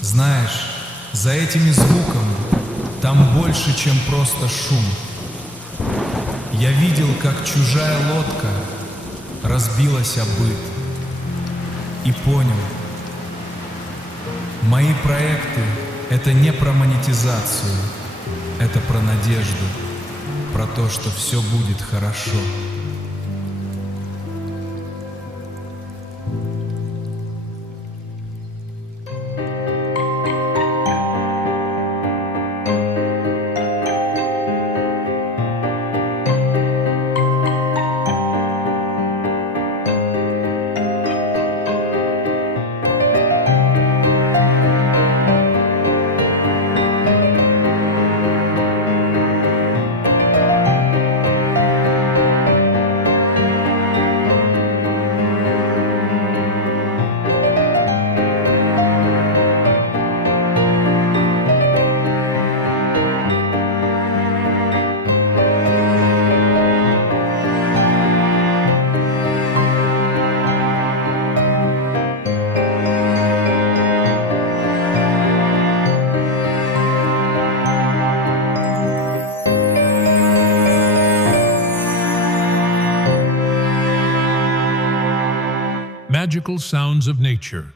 Знаешь, за этими звуками там больше, чем просто шум. Я видел, как чужая лодка разбилась о быт. И понял, мои проекты — это не про монетизацию, это про надежду, про то, что все будет хорошо. Magical sounds of nature.